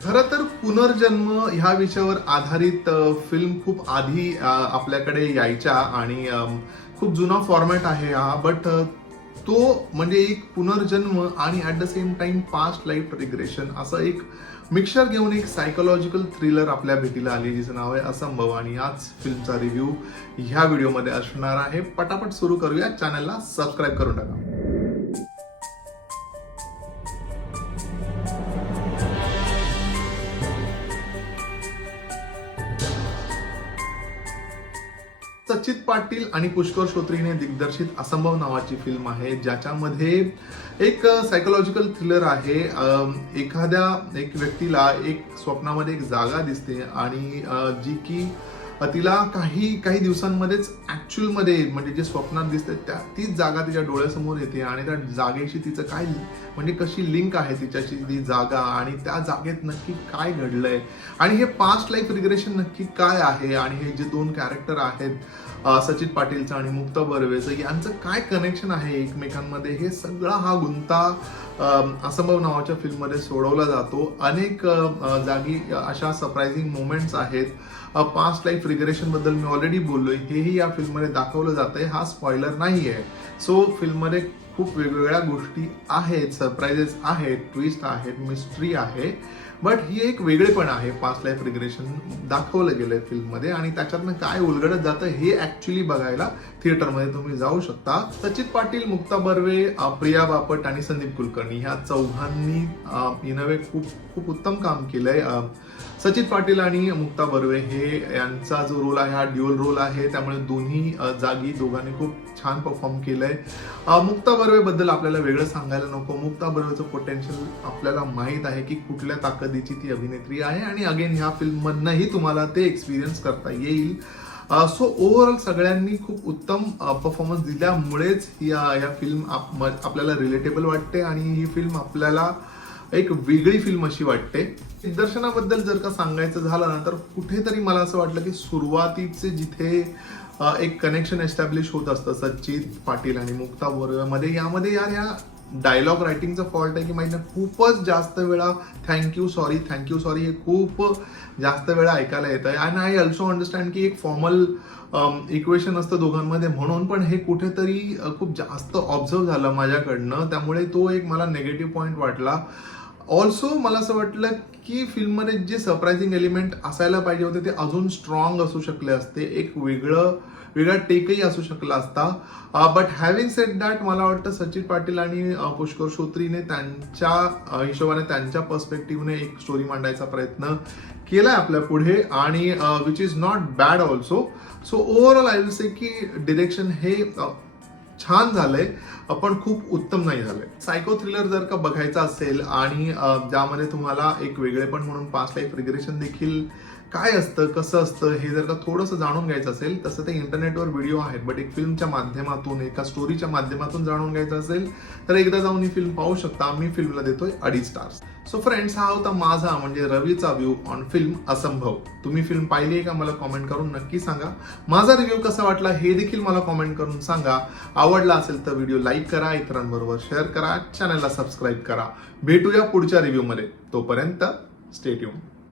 खरं तर पुनर्जन्म ह्या विषयावर आधारित फिल्म खूप आधी आपल्याकडे यायच्या आणि खूप जुना फॉर्मॅट आहे हा. बट तो म्हणजे एक पुनर्जन्म आणि at the same time past life regression असं एक मिक्सचर घेऊन एक सायकोलॉजिकल थ्रिलर आपल्या भेटीला आली, जिचं नाव आहे असंभव. आणि याच फिल्मचा रिव्ह्यू ह्या व्हिडिओमध्ये असणार आहे. पटापट सुरू करूया. चॅनलला सबस्क्राईब करून टाका. सचित पाटील आणि पुष्कर श्रोत्रीने दिग्दर्शित असंभव नावाची फिल्म आहे, ज्याच्यामध्ये एक सायकोलॉजिकल थ्रिलर आहे. एक व्यक्तीला एक स्वप्नामध्ये एक जागा दिसते आणि जी की तिला काही दिवसांमध्येच ऍक्च्युअल मध्ये म्हणजे जे स्वप्नात दिसते तीच जागा तिच्या डोळ्यासमोर येते आणि त्या जागेशी तिचं काय म्हणजे कशी लिंक आहे तिच्याशी ती जागा आणि त्या जागेत नक्की काय घडलंय आणि हे पास्ट लाईफ रिग्रेशन नक्की काय आहे आणि हे जे दोन कॅरेक्टर आहेत सचित पाटीलचं आणि मुक्ता बर्वेचं यांचं काय कनेक्शन आहे एकमेकांमध्ये, हे सगळा हा गुंता असंभव नावाच्या फिल्ममध्ये सोडवला जातो. अनेक जागी अशा सरप्राइझिंग मोमेंट्स आहेत. पास्ट लाईफ रिग्रेशन बद्दल मी ऑलरेडी बोललोय, हेही या फिल्ममध्ये दाखवलं जातंय. हा स्पॉइलर नाही आहे. सो फिल्ममध्ये खूप वेगवेगळ्या गोष्टी आहेत, सरप्राइजेस आहेत, ट्विस्ट आहेत, मिस्ट्री आहे. बट ही एक वेगळेपण आहे. पास्ट लाईफ रिग्रेशन दाखवलं गेलंय फिल्ममध्ये आणि त्याच्यातनं काय उलगडत जातं हे ऍक्च्युली बघायला थिएटरमध्ये तुम्ही जाऊ शकता. सचित पाटील, मुक्ता बर्वे, प्रिया बापट आणि संदीप कुलकर्णी ह्या चौघांनी इन अ वे खूप उत्तम काम केलंय. सचित पाटील आणि मुक्ता बर्वे हे यांचा जो रोल आहे हा ड्युअल रोल आहे, त्यामुळे दोन्ही जागी दोघांनी खूप छान परफॉर्म केलंय. मुक्ता बर्वे बद्दल आपल्याला वेगळं सांगायला नको. मुक्ता बर्वेचं पोटेन्शियल आपल्याला माहित आहे की कुठल्या ताकदीची ती अभिनेत्री आहे आणि अगेन ह्या फिल्म मधनंही तुम्हाला ते एक्सपिरियन्स करता येईल. सो ओव्हरऑल सगळ्यांनी खूप उत्तम परफॉर्मन्स दिल्यामुळेच या फिल्म आपल्याला रिलेटेबल वाटते आणि ही फिल्म आपल्याला एक वेगळी फिल्म अशी वाटते. दिग्दर्शनाबद्दल जर का सांगायचं झालं ना, तर कुठेतरी मला असं वाटलं की सुरुवातीचे जिथे एक कनेक्शन एस्टॅब्लिश होत असतं सचित पाटील आणि मुक्ता बर्वेमध्ये, यामध्ये या डायलॉग रायटिंगचा फॉल्ट आहे की माहिती ना, खूपच जास्त वेळा थँक्यू सॉरी हे खूप जास्त वेळा ऐकायला येत आहे. अँड आय ऑल्सो अंडरस्टँड की एक फॉर्मल इक्वेशन असतं दोघांमध्ये म्हणून, पण हे कुठेतरी खूप जास्त ऑब्झर्व झालं माझ्याकडनं, त्यामुळे तो एक मला निगेटिव्ह पॉइंट वाटला. ऑल्सो मला असं वाटलं की फिल्ममध्ये जे सरप्राइझिंग एलिमेंट असायला पाहिजे होते ते अजून स्ट्रॉंग असू शकले असते, एक वेगळा टेकही असू शकला असता. बट हॅव्हिंग सेड दॅट, मला वाटतं सचित पाटील आणि पुष्कर श्रोत्रीने त्यांच्या हिशोबाने त्यांच्या पर्स्पेक्टिव्हने एक स्टोरी मांडायचा प्रयत्न केलाय आपल्या पुढे आणि which is not bad also. So overall I will say की डिरेक्शन हे छान झालंय पण खूप उत्तम नाही झालंय. सायको थ्रिलर जर का बघायचा असेल आणि ज्यामध्ये तुम्हाला एक वेगळेपण म्हणून पास्ट लाईफ रिग्रेशन देखील काय असतं, कसं असतं हे जर का थोडंसं जाणून घ्यायचं असेल, तसं ते इंटरनेटवर व्हिडिओ आहेत. बट एक फिल्मच्या माध्यमातून, एका स्टोरीच्या माध्यमातून जाणून घ्यायचं असेल तर एकदा जाऊन ही फिल्म पाहू शकता. मी फिल्मला देतोय 2.5 स्टार्स. सो फ्रेंड्स, हा होता माझा म्हणजे रवीचा व्ह्यू ऑन फिल्म असंभव. तुम्ही फिल्म पाहिली आहे का मला कॉमेंट करून नक्की सांगा. माझा रिव्ह्यू कसा वाटला हे देखील मला कॉमेंट करून सांगा. आवडला असेल तर व्हिडिओ लाईक करा, इतरांबरोबर शेअर करा, चॅनलला सबस्क्राईब करा. भेटूया पुढच्या रिव्ह्यू मध्ये. तोपर्यंत स्टे ट्यून.